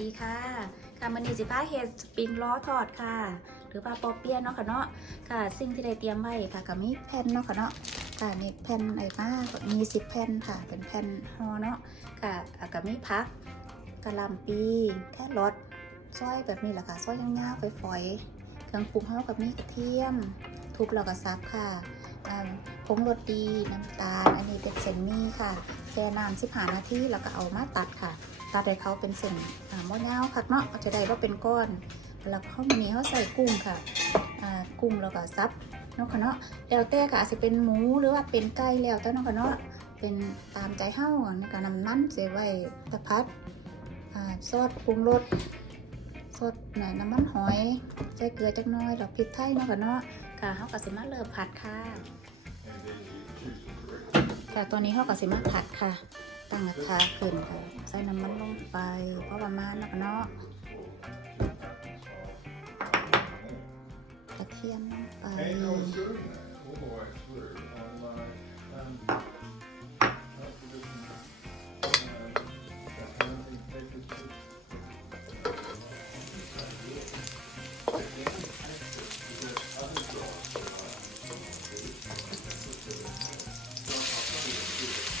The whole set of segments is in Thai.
ดีค่ะ ค่ะมันนี้สิพาเฮ็ดสปริงล้อทอดค่ะ หรือว่าปอเปียเนาะค่ะเนาะ ค่ะ สิ่งที่ได้เตรียมไว้ค่ะก็มีแผ่นเนาะค่ะเนาะ ค่ะนี่แผ่นไอ้มากมีสิบแผ่นค่ะ เป็นแผ่นห่อเนาะ ค่ะก็มีผักกระลำปีแค่รอทซอยแบบนี้แหละค่ะ ซอยยาวๆฝอยๆเครื่องปรุงเฮากับมีกระเทียม ทุบแล้วก็ซับค่ะผงรสดีน้ำตาล อันนี้เป็นเส้นมี่ค่ะแช่น้ำสิบห้านาทีแล้วก็เอามาตัดค่ะ ตัดให้เขาเป็นเส้นหม้อยาวคักเนาะจะได้ว่าเป็นก้อนแล้วเขาวันนี้เขาใส่กุ้งค่ะกุ้งแล้วก็ซับเนาะค่ะเนาะแล้วแต่ก็อาจจะเป็นหมูหรือว่าเป็นไก่แล้วแต่เนาะค่ะเนาะเป็นตามใจเฮาในการนำมันเสียไว้ตะพัดซอสปรุงรสซอสน่ะน้ำมันหอยใส่เกลือจักน้อยแล้วพริกไทยเนาะค่ะเนาะค่ะเฮาก็สิมาเริ่มผัดค่ะค่ะตอนนี้เขาก็สิมาผัดค่ะ ตั้งกระทะขึ้นค่ะใส่น้ำมันลงไปเพราะประมาณนักเนาะกระเทียมไป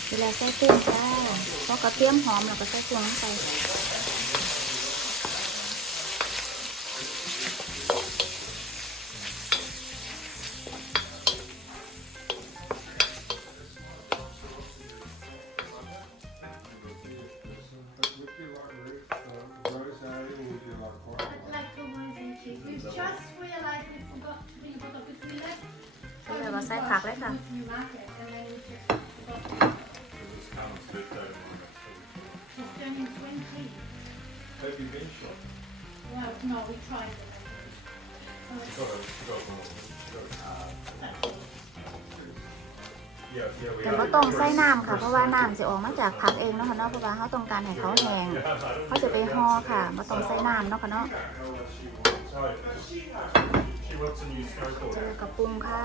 เวลาใส่เครื่องจ้า กระเทียมหอมแล้วก็ใส่เครื่องลงไป Well, no, we tried it. So it's- Got a, got one. that's it. Yeah, yeah, we แต่ก็ต้องใส่น้ำค่ะ เพราะว่าน้ำจะออกมาจากผักเองเนาะค่ะเนาะเพราะว่าเขาต้องการให้เขาแห้งเขาจะไปห่อค่ะไม่ต้องใส่น้ำเนาะค่ะเนาะ She wants a new snowboard. เจอกระปรุงค่ะ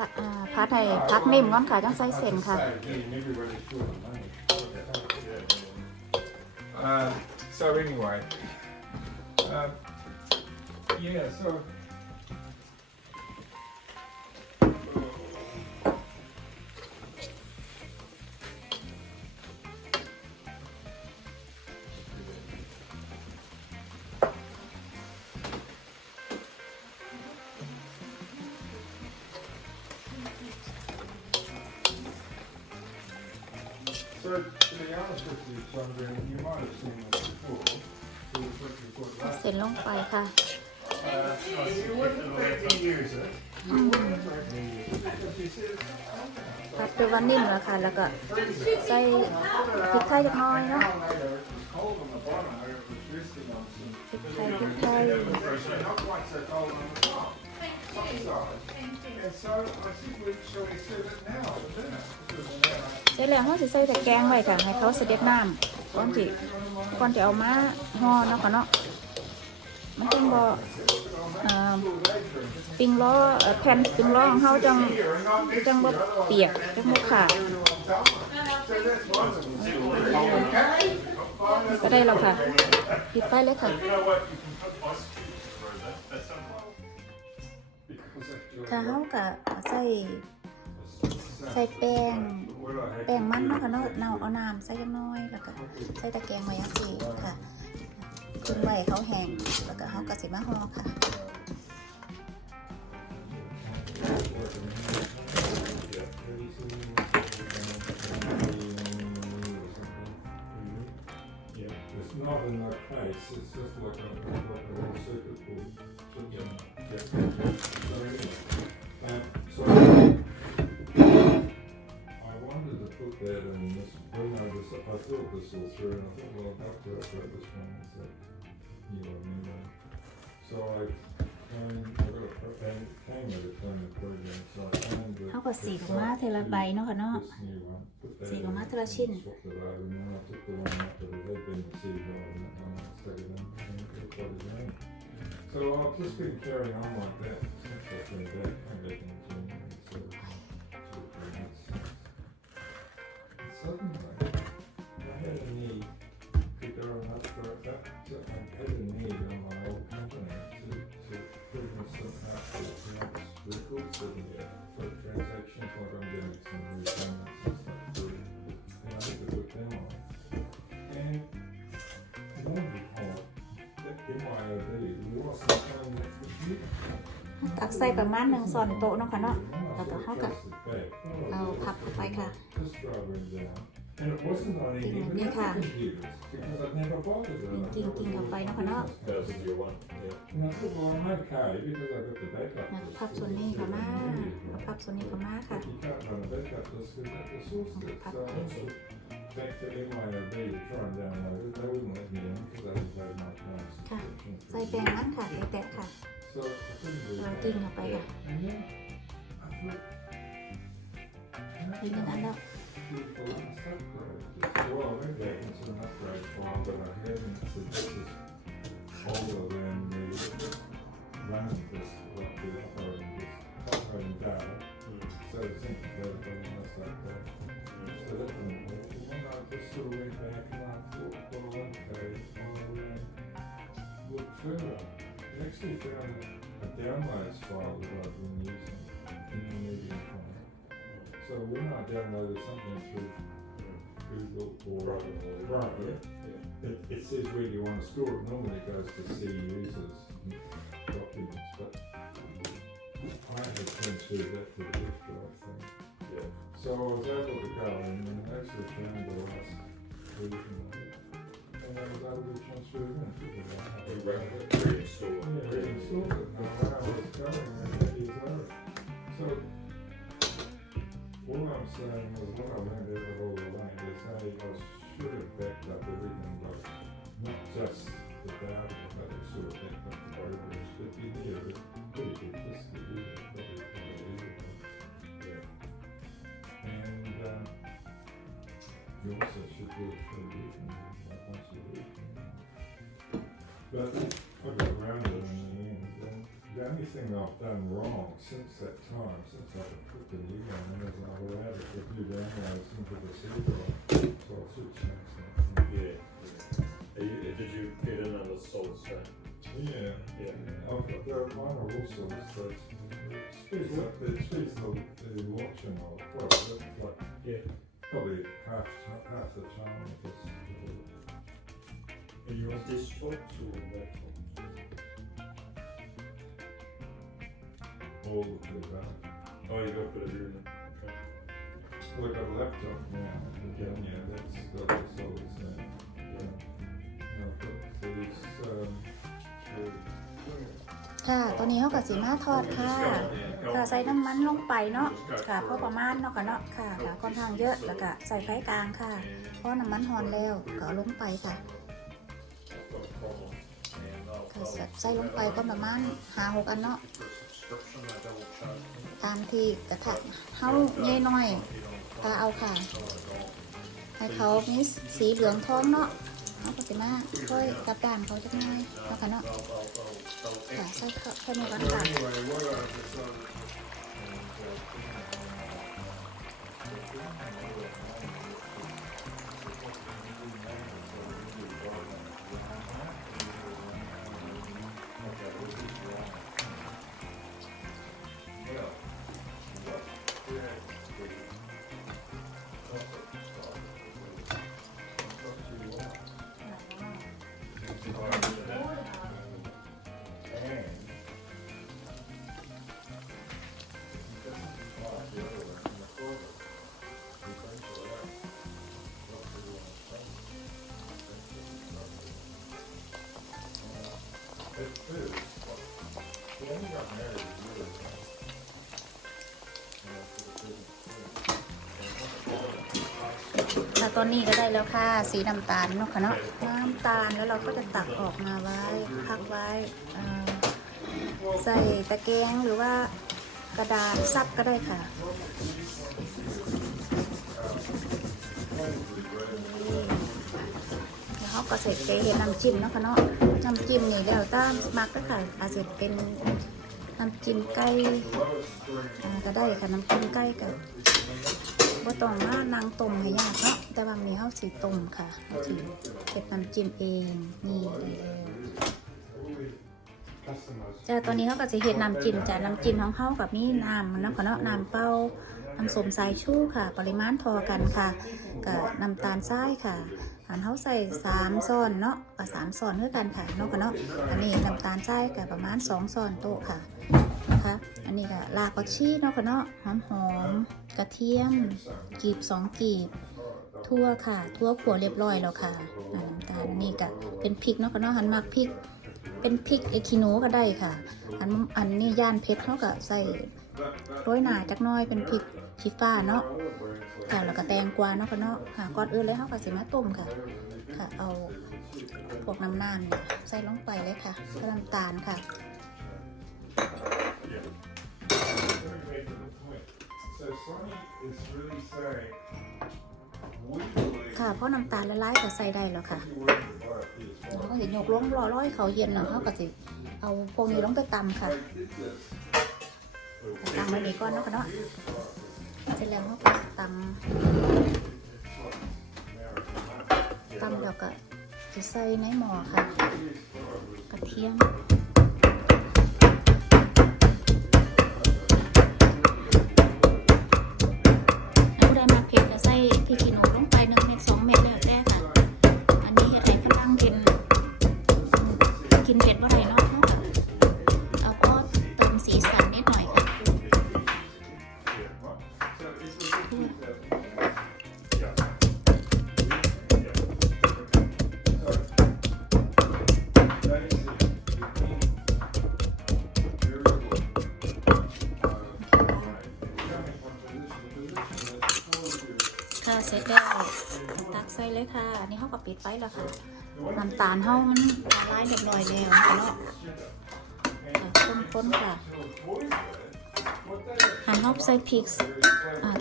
พัดอ่าผัดให้พักนิ่มก่อนค่ะจังใส่เส้นค่ะ Um, so anyway, uh, yeah, so. So, to be honest with you, Sandra, you might have seen this before. So it's what you put เอา last เส้นลงไปค่ะ Uh, you wouldn't let me use it. You wouldn't let me use it because you said, ผัดตัววันนิ่มแล้วค่ะ แล้วก็ใส่พริกไทยจักหน้อยเนาะ now later it was cold on the bottom where it was resting on some. พริกไทยพริกไทย Not quite so cold on the top. เสร็จแล้วเขาจะใส่แต่แกงไว้ค่ะให้เขาเสด็จน้ำก่อนที่ก่อนจะเอามาห่อเนาะค่ะเนาะมันจังบอปิงล้อแผ่นปิงล้อของเขาจังจังบ่เปียกจังบ่ขาดก็ได้แล้วค่ะปิดไฟเลยค่ะ ถ้าเขากะใส่ใส่แป้ง แป้งมันเนาะค่ะเนาะเนาเอาน้ำใส่จังน้อย แล้วก็ใส่ตะแกรงไว้จังซี่ค่ะคุมไว้ให้เขาแห้งแล้วก็เขาก็สิมาห่อค่ะ It's not in that place, it's just like a, like a circuit board. Was, I thought this all through and I thought, well, I'll have to upgrade this one, and so, you know, anyway. So I came, I got a, pro- and it came with a cleaning program, so I found the. เขาก็สีออกมาเทละใบเนาะค่ะเนาะ This new one, put that สีออกมา in เทละชิ้น and swapped it over, and then I took the one that had been received on and I stuck it in and it looked like it's in. So I've just been carrying on like that since I've been back, came back in January, so two or three months since. And suddenly, กใส่ประมาณหนึ่งส่วนโต๊ะเนาะค่ะเนาะแล้วก็เข้ากับเอาพับเข้าไปค่ะนี่ค่ะกินกินเข้าไปเนาะค่ะเนาะพับส่วนนี้ค่ะมาพับส่วนนี้ค่ะมาค่ะพับค่ะใส่แป้งมันค่ะแตะค่ะ โรตีลงไปค่ะมีกันนแล้ว嗯。Must upgrade. Just, well, maybe I can an upgrade file, but I hadn't. So this is older than the running this, like the operating this, operating data. Mm. So it's incredible, and I was like, that. so that didn't work. And then I just sort of went back and I thought, well, okay, I'll um, look further. I actually found a downloads file that I've been using in the medium file. So when I downloaded something through Google or Chrome, it, it says where you want to store it. Normally it goes to see users documents, but I had transferred that to the disk drive thing. Yeah. So I was able to go in and actually found the last version of it. And I was able to transfer it in. It took about half You an ran hour. it, all I'm saying was when I went over all the way is hey, I should have backed up everything, but not just the data, but it sort of backed up the progress. But you need a pretty good disk to do that, probably probably easier. Yeah. And um, you also should do it for a week, like once a week. But I got around to it in the end. And the only thing I've done wrong since that time, since I put the new one in, is I've allowed it to do downloads into the C drive. So I switched that. to- Yeah. yeah. You, did you get another solid state? Yeah. Yeah. I've got are also so it speeds up the speeds the, the launching of well that's like Yeah. probably half half the time if it's Are you on desktops or laptop? All of the above. Oh, you got to put it in. Okay. Well, I got a laptop now, again, yeah, that's got the solid state. Yeah. And I've got these, um, three. ค่ะตอนนี้เขากับสีมาทอดค่ะ ค่ะใส่น้ำมันลงไปเนาะ ค่ะพอประมาณเนาะค่ะเนาะ ค่ะค่ะค่อนข้างเยอะ แล้วก็ใส่ไฟกลางค่ะ เพราะน้ำมันหอนแล้วก็เอาลงไปค่ะ ค่ะใส่ใส่ลงไปก็ประมาณหาหกอันเนาะ ตามที่กระทะเฮาเย่น้อยตาเอาค่ะ ให้เขามีสีเหลืองทองเนาะเอาก็สิมาค่อยกลับด้านเขาจักหน่อยเนาะค่ะเนาะค่ะใส่ข้าใส่หมูกันค่ะ อนนี้ก็ได้แล้วค่ะ สีน้ำตาลเนาะค่ะเนาะน้ำตาลแล้วเราก็จะตักออกมาไว้พักไว้เอ่อใส่ตะแกรงหรือว่ากระดาษซับก็ได้ค่ะแล้วเขาก็เสร็จไปเห็นน้ำจิ้มเนาะค่ะเนาะน้ำจิ้มนี่แล้วตามมักก็ค่ะอาจจะเป็นน้ำจิ้มไก่อ่าก็ได้ค่ะน้ำจิ้มไก่กับบ่ต้องมานางต้มให้ยากเนาะ แต่ว่ามีเฮาสิต้มค่ะเฮาสิเก็บน้ำจิ้มเอง นี่ได้แล้วจ้าตอนนี้เขาก็จะเห็ดน้ำจิ้มจ้าน้ำจิ้มของเขากับมีน้ำนเนาะค่ะเนาะน้ำเปล่าน้ำสมสายชูค่ะ ปริมาณพอกันค่ะกับน้ำตาลทรายค่ะอันเขาใส่สามซ้อนเนาะกับสามซ้อนด้วยกันค่ะเนาะค่ะเนาะอันนี้น้ำตาลทรายกับประมาณสองซ้อนโต๊ะค่ะนะคะอันนี้ก็ลากผักชีเนาะค่ะเนาะหอมหอมกระเทียมกีบสองกีบ ทั่วค่ะ ทั่วขัวเรียบร้อยแล้วค่ะน้ำตาลนี่ก็เป็นพริกเนาะค่ะเนาะหันมักพริก เป็นพริกเอคิโนก็ได้ค่ะ อันอันนี้ย่านเพชรเขาก็ใส่โรยหนาจักน้อยเป็นพริกชี้ฟ้าเนาะค่ะแล้วก็แตงกวาเนาะค่ะเนาะค่ะก่อนอื่นเลยเขาก็สิมาต้มค่ะ ค่ะ เอาพวกน้ำน้ำเนี่ยใส่ลงไปเลยค่ะก็น้ำตาลค่ะ ค่ะเพราะน้ำตาลละลายก็ใส่ได้แล้วค่ะ you work with our PS1. แล้วก็เห็นหยกล้มรอร้อยเขาเย็นแล้วเขาก็สิเอาพวกนี้ลงไปตำค่ะตำไว้นี่ก่อนเนาะค่ะเนาะเสร็จแล้วเขาก็ตำตำแล้วก็จะใส่ในหม้อค่ะ กระเทียม ปิดไว้แล้วค่ะน้ำตาลเขามันละลายเรียบร้อยแล้วเนาะค่ะข้นๆค่ะหันเขาใส่พริก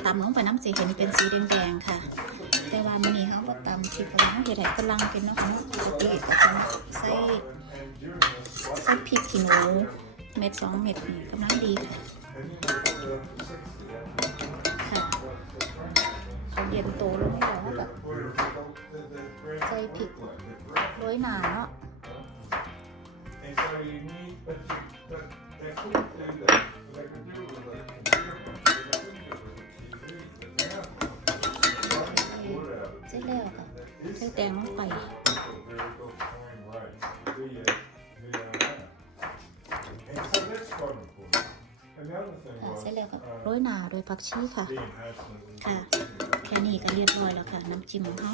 ตำลงไปน้ำสีเห็นเป็นสีแดงๆค่ะ แต่ว่ามื้อนี้เขาก็ตำพริกเพราะว่าเขาเห็ดให้ฝรั่งกินเนาะค่ะเนาะปกติก็จะใส่ใส่พริกขี้หนูเม็ดสองเม็ดนี่กำลังดีค่ะค่ะเอาเย็นโตลงแล้วเขา โรยหนาเนาะ And so you need, but, but they couldn't do that. But they could do it with a computer. But they couldn't do it with a TV. But now, running the wood out of เสร็จแล้วค่ะ it ใส่ is แตงลงไป a very good fine way to be a, be a man. And so that's quite important. And the other thing ค่ะ was, เสร็จแล้วก็ uh, โรยหนาโดยผักชีค่ะ being absent ค่ะ แค่นี้ก็เรียบร้อยแล้วค่ะ น้ำจิ้มของเขา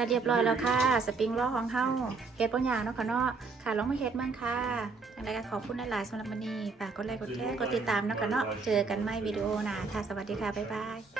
ค่ะเรียบร้อยแล้วค่ะ สปริงล้อของเขาเฮ็ดปัญญางเนาะค่ะเนาะค่ะลองมาเฮ็ดมั่งค่ะทางรายการขอบคุณหลายๆสำหรับวันนี้ฝากกดไลค์กดแชร์กดติดตามเนาะค่ะเนาะเจอกันใหม่วิดีโอหน้าค่ะสวัสดีค่ะบ๊ายบาย